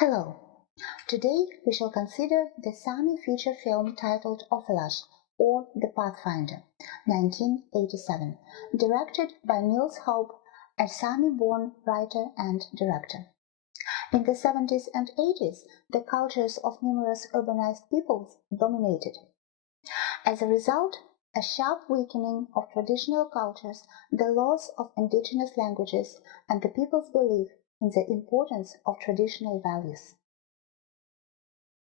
Hello. Today we shall consider the Sami feature film titled Ofelas or The Pathfinder, 1987, directed by Niels Hope, a Sami-born writer and director. In the 70s and 80s, the cultures of numerous urbanized peoples dominated. As a result, a sharp weakening of traditional cultures, the loss of indigenous languages, and the people's belief in the importance of traditional values.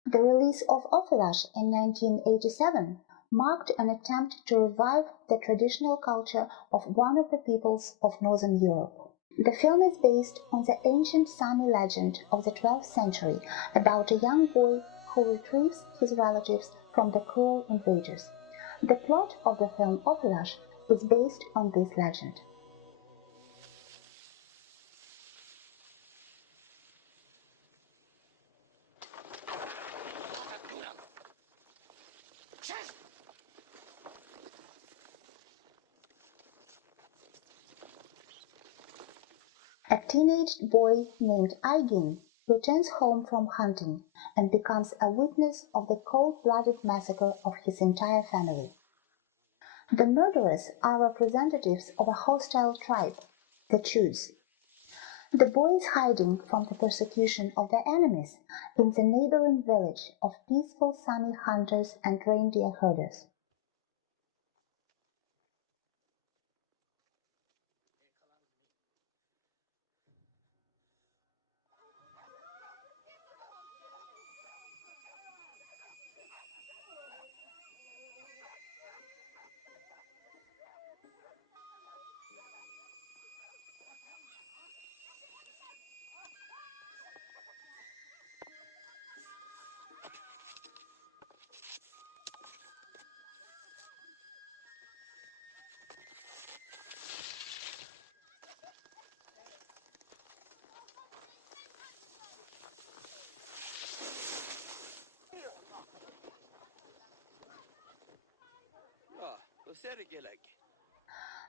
The release of Ofelas in 1987 marked an attempt to revive the traditional culture of one of the peoples of Northern Europe. The film is based on the ancient Sami legend of the 12th century about a young boy who retrieves his relatives from the cruel invaders. The plot of the film Ofelas is based on this legend. A teenage boy named Aigin returns home from hunting and becomes a witness of the cold-blooded massacre of his entire family. The murderers are representatives of a hostile tribe, the Chuds. The boy is hiding from the persecution of their enemies in the neighboring village of peaceful Sami hunters and reindeer herders.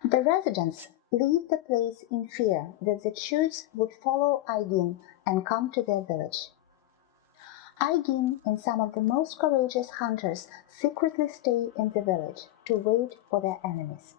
The residents leave the place in fear that the Chuds would follow Aigin and come to their village. Aigin and some of the most courageous hunters secretly stay in the village to wait for their enemies.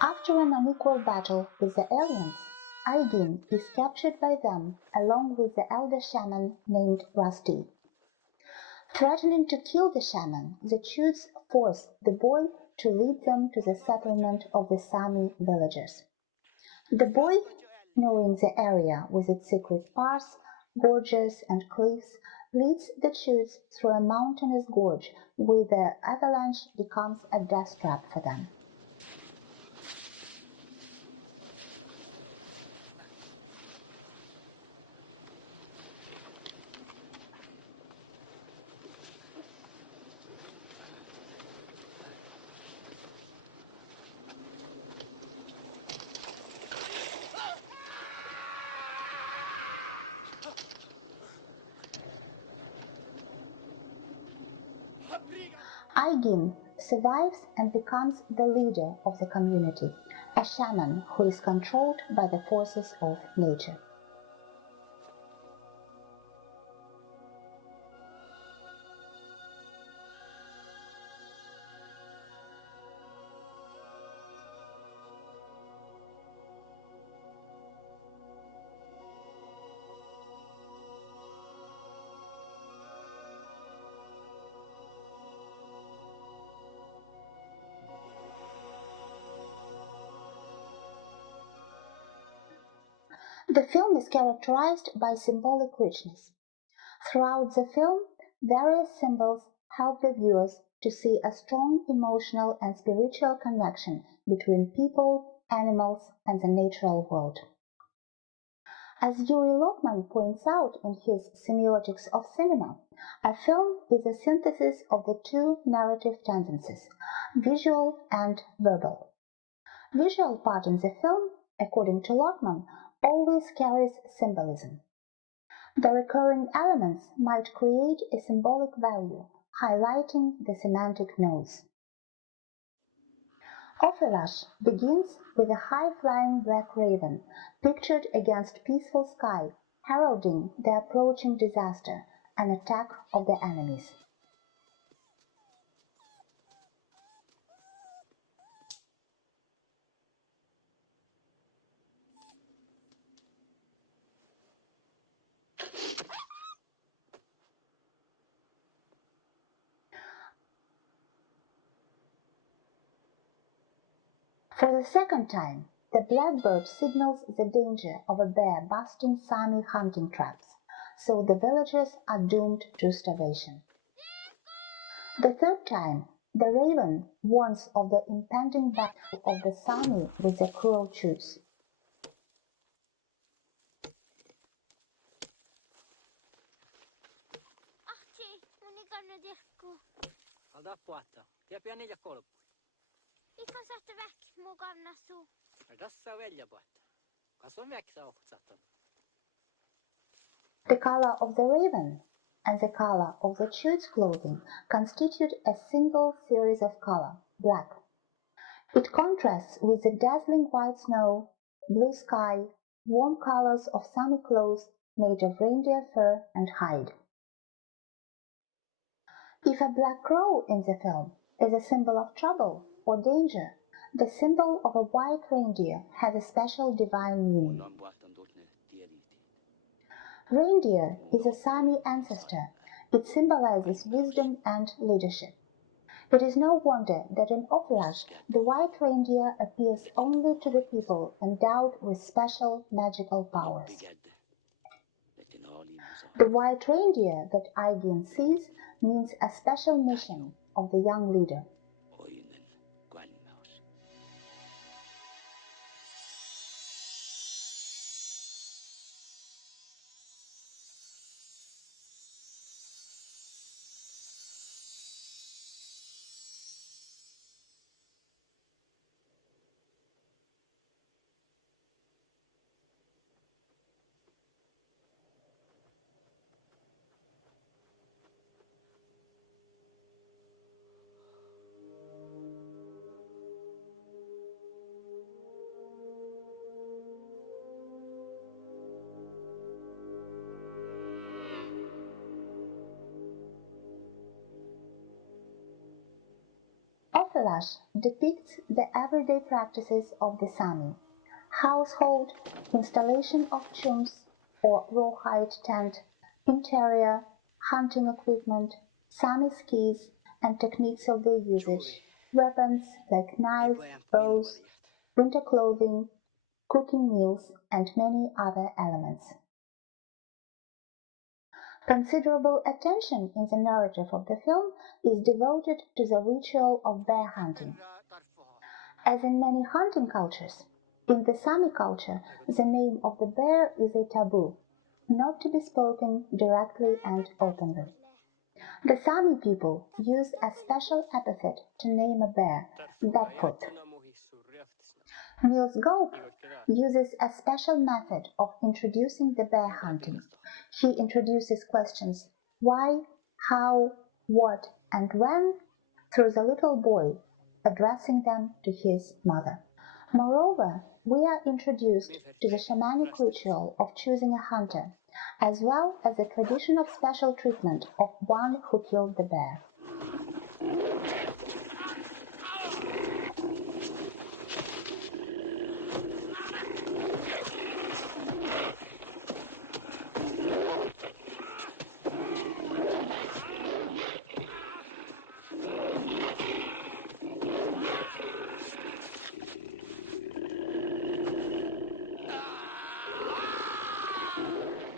After an unequal battle with the aliens, Aigin is captured by them along with the elder shaman named Rusty. Threatening to kill the shaman, the Chuds force the boy to lead them to the settlement of the Sami villagers. The boy, knowing the area with its secret paths, gorges, and cliffs, leads the Chuds through a mountainous gorge where the avalanche becomes a death trap for them. Aigin survives and becomes the leader of the community, a shaman who is controlled by the forces of nature. The film is characterized by symbolic richness. Throughout the film, various symbols help the viewers to see a strong emotional and spiritual connection between people, animals, and the natural world. As Yuri Lokman points out in his Semiotics of Cinema, a film is a synthesis of the two narrative tendencies, visual and verbal. Visual part in the film, according to Lokman, always carries symbolism. The recurring elements might create a symbolic value, highlighting the semantic nose. Ofelas begins with a high-flying black raven, pictured against peaceful sky, heralding the approaching disaster, an attack of the enemies. For the second time, the blackbird signals the danger of a bear busting Sami hunting traps, so the villagers are doomed to starvation. The third time, the raven warns of the impending battle of the Sami with the cruel Chutes. The color of the raven and the color of the Chute's clothing constitute a single series of color, black. It contrasts with the dazzling white snow, blue sky, warm colors of Sami clothes made of reindeer fur and hide. If a black crow in the film is a symbol of trouble or danger, the symbol of a white reindeer has a special divine meaning. Reindeer is a Sami ancestor. It symbolizes wisdom and leadership. It is no wonder that in Ofelas the white reindeer appears only to the people endowed with special magical powers. The white reindeer that Aigin sees means a special mission of the young leader. Ofelas depicts the everyday practices of the Sami: household, installation of chums or rawhide tent, interior, hunting equipment, Sami skis and techniques of their usage, weapons like knives, bows, winter clothing, cooking meals, and many other elements. Considerable attention in the narrative of the film is devoted to the ritual of bear hunting. As in many hunting cultures, in the Sami culture the name of the bear is a taboo, not to be spoken directly and openly. The Sami people use a special epithet to name a bear, Daput. Niels Gope uses a special method of introducing the bear hunting. He introduces questions why, how, what, and when through the little boy, addressing them to his mother. Moreover, we are introduced to the shamanic ritual of choosing a hunter, as well as the tradition of special treatment of one who killed the bear.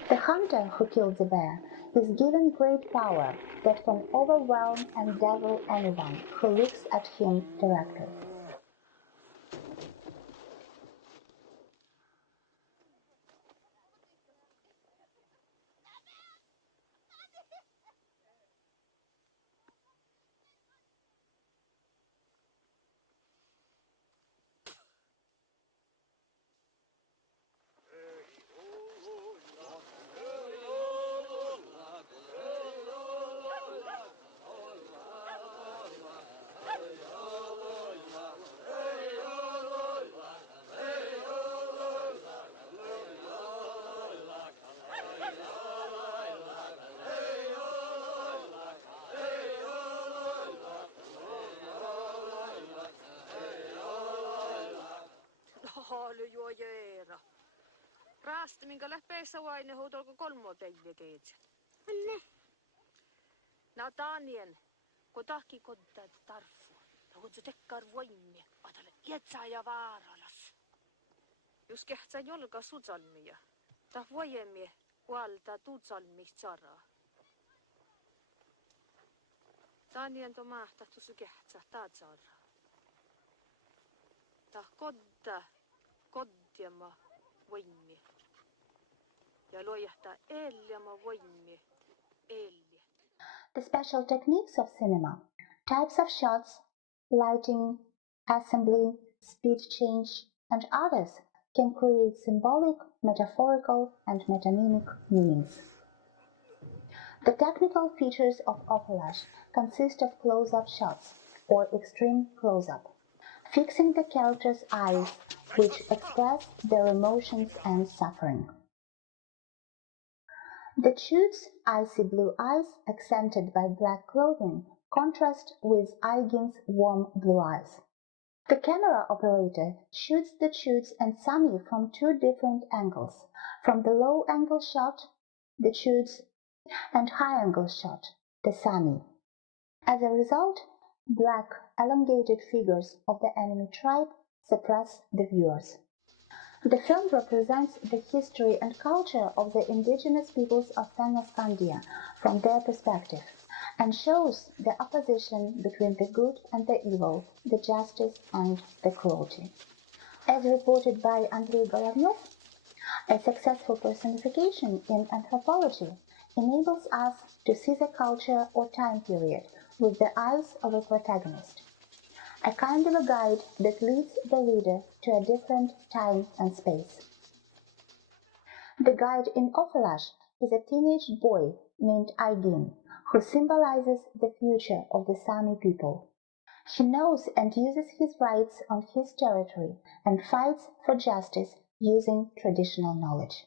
The hunter who kills the bear is given great power that can overwhelm and devil anyone who looks at him directly. juojeera. Raasti, minkä läpeessä vain huutolko kolmo teillekeet. Ne. No Tanien, kun tahki kodda tarfu. No kun se tekkar voimia, atale ietsää ja vaaralas. Jos kehtsä jolka sutsalmia, tah voimia huolta tutsalmista saraa. Tanien to mahtahtu su kehtsä taat saraa. Tah koddiama voimia. Ja lojahtaa eljama voimia elja. The special techniques of cinema, types of shots, lighting, assembly, speed change, and others can create symbolic, metaphorical, and metonymic meanings. The technical features of Ofelas consist of close-up shots, or extreme close-up, fixing the character's eyes, which express their emotions and suffering. The Chute's icy blue eyes, accented by black clothing, contrast with Aigin's warm blue eyes. The camera operator shoots the Chutes and Sami from two different angles, from the low-angle shot, the Chutes, and high-angle shot, the Sami. As a result, black, elongated figures of the enemy tribe suppress the viewers. The film represents the history and culture of the indigenous peoples of Fennoscandia from their perspective, and shows the opposition between the good and the evil, the justice and the cruelty. As reported by Andrei Golovnev, a successful personification in anthropology enables us to see the culture or time period with the eyes of a protagonist, a kind of a guide that leads the reader to a different time and space. The guide in Ofelas is a teenage boy named Aigin, who symbolizes the future of the Sami people. He knows and uses his rights on his territory and fights for justice using traditional knowledge.